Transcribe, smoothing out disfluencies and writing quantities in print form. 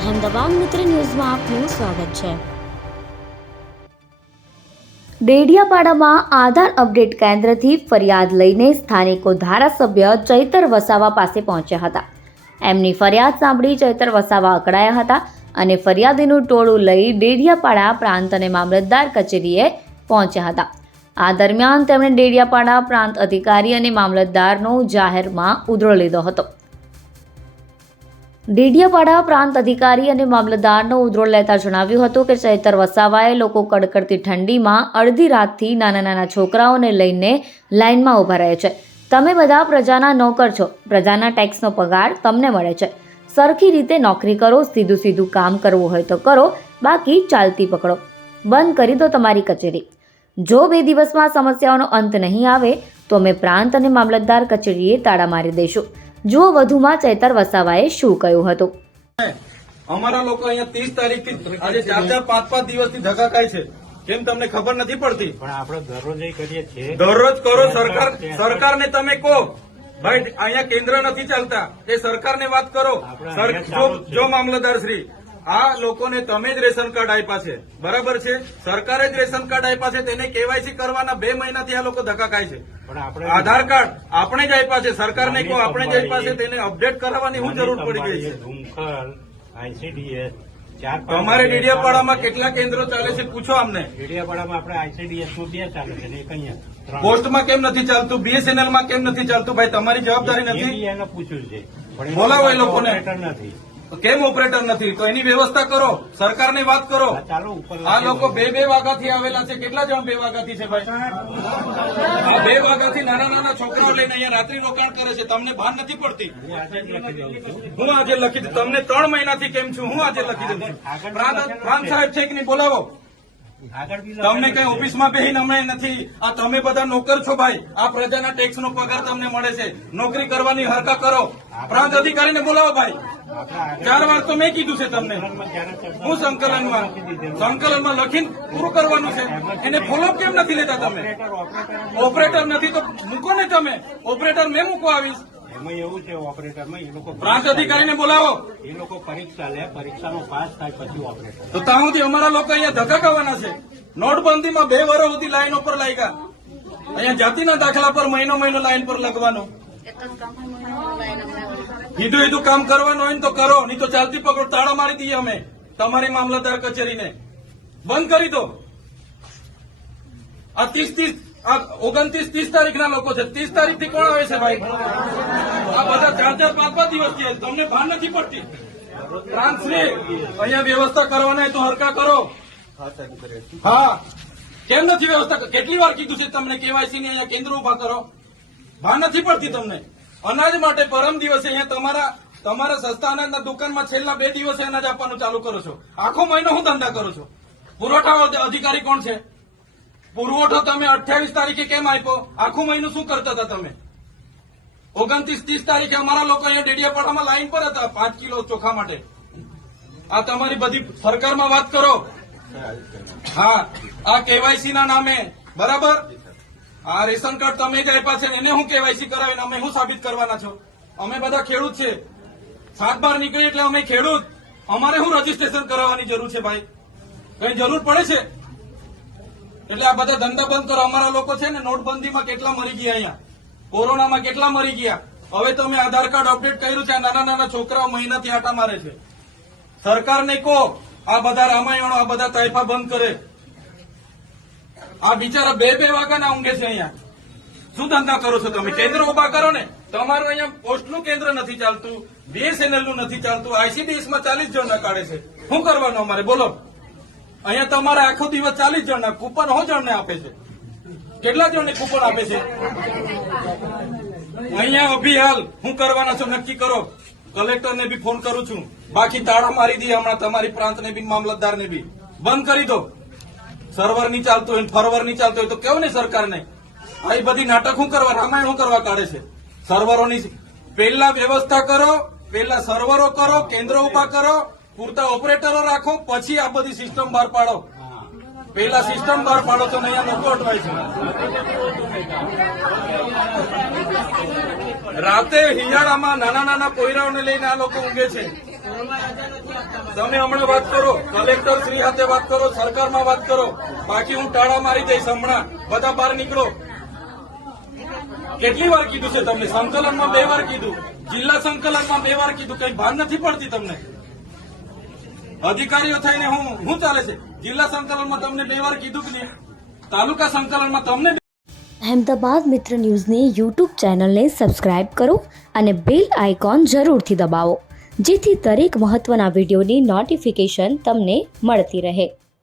અહેમદાબાદ મિત્ર ન્યૂઝમાં આપનું સ્વાગત છે। ડેડિયાપાડામાં આધાર અપડેટ કેન્દ્રથી ફરિયાદ લઈને સ્થાનિકો ધારાસભ્ય ચૈતર વસાવા પાસે પહોંચ્યા હતા। એમની ફરિયાદ સાંભળી ચૈતર વસાવા અકળાયા હતા અને ફરિયાદીનું ટોળું લઈ ડેડિયાપાડા પ્રાંત અને મામલતદાર કચેરીએ પહોંચ્યા હતા। આ દરમિયાન તેમણે ડેડિયાપાડા પ્રાંત અધિકારી અને મામલતદારનો જાહેરમાં ઉધડો લીધો હતો। ડેડિયાપાડા પ્રાંત અધિકારી અને મામલતદારનો ઉધડો લેતા જણાવ્યું હતું કે ચૈતર વસાવાએ લોકો કડકડતી ઠંડીમાં અડધી રાતથી નાના છોકરાઓને લઈને લાઇનમાં ઊભા રહે છે। તમે બધા પ્રજાના નોકર છો, પ્રજાના ટેક્સનો પગાર તમને મળે છે। સરખી રીતે નોકરી કરો, સીધું કામ કરવું હોય તો કરો, બાકી ચાલતી પકડો, બંધ કરી દો તમારી કચેરી। જો 2 દિવસમાં સમસ્યાઓનો અંત નહીં આવે તો અમે પ્રાંત અને મામલતદાર કચેરીએ તાળા મારી દઈશું। જુઓ વધુમાં ચૈતર વસાવાએ શું કહ્યું હતું। અમારા લોકો અહીંયા 30 તારીખથી આજે 4-5 દિવસથી ધક્કા ખાય છે। કેમ તમને ખબર નથી પડતી? પણ આપણે દરરોજ કરીએ છીએ। દરરોજ કરો। સરકારને તમે કહો ભાઈ અહીંયા કેન્દ્ર નથી ચાલતા, એ સરકારને વાત કરો। જો મામલતદાર શ્રી, આ લોકોને તમે જ રેશન કાર્ડ આપ્યા છે, બરાબર છે? સરકારે જ રેશન કાર્ડ આપ્યા છે, તેને કેવાયસી કરવાના 2 મહિનાથી આ લોકો ધક્કા ખાય છે। આધાર કાર્ડ આપણે જ આપ્યા છે, સરકારને કહો આપણે જ આપ્યા છે, તેને અપડેટ કરાવવાની શું જરૂર પડી ગઈ છે? ICDS તમારે ડેડિયાપાડામાં કેટલા કેન્દ્રો ચાલે છે પૂછો અમને। ડેડિયાપાડામાં આપણે ICDS માં 2 ચાલે છે ને એક અહીંયા। પોસ્ટમાં કેમ નથી ચાલતું? BSNL માં કેમ નથી ચાલતું? ભાઈ તમારી જવાબદારી નથી? એને પૂછ્યું છે, બોલાવો એ લોકોને। નથી કેમ ઓપરેટર નથી? તો એની વ્યવસ્થા કરો, સરકારને વાત કરો। ચાલો ઉપર આ લોકો 2 વાગ્યાથી આવેલા છે। કેટલા જણ 2 વાગ્યાથી છે ભાઈ? આ 2 વાગ્યાથી નાના છોકરાઓ લઈને અહીંયા રાત્રિ રોકાણ કરે છે, તમને ભાન નથી પડતી? હું આજે લખી દઉં તમને 3 મહિનાથી કેમ છું, હું આજે લખી દઉં છું। પ્રાંત સાહેબ છે કે નહીં, બોલાવો। તમને કઈ ઓફિસમાં બેહીને અમે નથી, આ તમે બધા નોકર છો ભાઈ, આ પ્રજાના ટેક્સનો પગાર તમને મળે છે, નોકરી કરવાની હરકા કરો। પ્રાંત અધિકારીને બોલાવો ભાઈ। 4 વાર તો મેં કીધું છે તમને। હું સંકલનમાં લખીને પૂરું કરવાનું છે, એને ફોલોઅપ કેમ નથી લેતા તમે? ઓપરેટર નથી તો મૂકો ને તમે, ઓપરેટર મેં મૂકવા આવીશ। એમાં એવું છે ઓપરેટરમાં એ લોકો પ્રાંત અધિકારીને બોલાવો। એ લોકો પરીક્ષા લે, પરીક્ષાનો પાસ થાય પછી ઓપરેટર। તો ત્યાં સુધી અમારા લોકો અહીંયા ધક્કા ખાવાના છે। નોટબંધીમાં 2 વર્ષ સુધી લાઈન ઉપર લાગ્યા, અહીંયા જાતિના દાખલા પર મહિનો લાઈન પર લગવાનો। કીધું કામ કરવાનું હોય ને તો કરો, નહીં તો ચાલતી પકડો, તાળા મારી દઈએ અમે તમારી મામલતદાર કચેરીને, બંધ કરી દો। આ 29-30 તારીખના લોકો છે, 30 તારીખથી કોણ આવે છે ભાઈ? આ બધા 4-5 દિવસ છે, તમને ભાન નથી પડતી? પ્રાંતશ્રી, અહીંયા વ્યવસ્થા કરવાના હોય તો હરકા કરો। હા, કેમ નથી વ્યવસ્થા? કેટલી વાર કીધું છે તમને કેવાયસી ની અહીંયા કેન્દ્ર ઉભા કરો? ભાન નથી પડતી તમને? અનાજ માટે પરમ દિવસે અહીંયા તમારા સસ્તા અનાજના દુકાનમાં છેલ્લા 2 દિવસે અનાજ આપવાનું ચાલુ કરો છો। આખો મહિનો શું ધંધા કરો છો? પુરવઠા અધિકારી કોણ છે? પુરવઠો તમે 28 તારીખે કેમ આપ્યો? આખું મહિનું શું કરતા હતા તમે? 29-30 તારીખે અમારા લોકો અહીંયા ડેડિયાપાડામાં લાઈન પર હતા 5 કિલો ચોખા માટે। આ તમારી બધી સરકારમાં વાત કરો। હા, આ કેવાયસી ના નામે, બરાબર? આ રેશન કાર્ડ તમે જ આપ્યા છે, એને હું કેવાયસી કરાવીને અમે શું સાબિત કરવાના છો? અમે બધા ખેડૂત છે, 7-12 નીકળી એટલે અમે ખેડૂત, અમારે શું રજીસ્ટ્રેશન કરાવવાની જરૂર છે ભાઈ? કઈ જરૂર પડે છે? એટલે આ બધા ધંધા બંધ કરો। અમારા લોકો છે ને નોટબંધીમાં કેટલા મરી ગયા, અહીંયા કોરોનામાં કેટલા મરી ગયા। હવે તમે આધાર કાર્ડ અપડેટ કર્યું છે, આ નાના છોકરાઓ મહિનાથી આટા મારે છે। સરકારને કહો આ બધા રામાયણો, આ બધા તાઇફા બંધ કરે। આ બિચારા 2 વાગ્યાના ઊંઘે છે અહીંયા। શું ધંધા કરો છો તમે? કેન્દ્ર ઉભા કરો ને। તમારું અહીંયા પોસ્ટનું કેન્દ્ર નથી ચાલતું, BSNL નું નથી ચાલતું, ICDS માં 40 જણ કાઢે છે। શું કરવાનું અમારે બોલો? અહીંયા તમારે આખો દિવસ 40 જણના કૂપન જણને આપે છે। કેટલા જણને કૂપન આપે છે અહીંયા? અભિહાલ શું કરવાના છો નક્કી કરો। કલેક્ટરને બી ફોન કરું છું, બાકી તાળા મારી દઈએ હમણાં તમારી પ્રાંતને બી મામલતદારને બી બંધ કરી દો। સર્વર નહીં ચાલતું હોય, ફરવર નહીં ચાલતું હોય તો કેવું ને સરકારને? આ બધી નાટક શું કરવા, રામાયણ શું કરવા કાઢે છે? સર્વરોની પહેલા વ્યવસ્થા કરો, પહેલા સર્વરો કરો, કેન્દ્ર ઉભા કરો, પૂરતા ઓપરેટરો રાખો, પછી આ બધી સિસ્ટમ બહાર પાડો। પહેલા સિસ્ટમ બહાર પાડો તો અહીંયા લોકો અટવાય છે। રાતે હિયાળામાં નાના પોયરાઓને લઈને આ લોકો ઊંઘે છે। તમે હમણાં વાત કરો, કલેક્ટર શ્રી સાથે વાત કરો, સરકારમાં વાત કરો, બાકી હું ટાળા મારી દઈશ. હમણાં બધા બહાર નીકળો. કેટલી વાર કીધું છે તમને? સંકલનમાં 2 વાર કીધું, જિલ્લા સંકલનમાં 2 વાર કીધું. કઈ ભાન નથી પડતી તમને? અધિકારીઓ થઈને હું ચાલે છે? જિલ્લા સંકલનમાં તમને 2 વાર કીધું કે નહીં? તાલુકા સંકલનમાં તમને અહેમદાબાદ મિત્ર ન્યૂઝની યુટ્યુબ ચેનલને સબસ્ક્રાઇબ કરો અને બેલ આઇકોન જરૂરથી દબાવો, જેથી દરેક મહત્ત્વના વિડીયોની નોટિફિકેશન તમને મળતી રહે.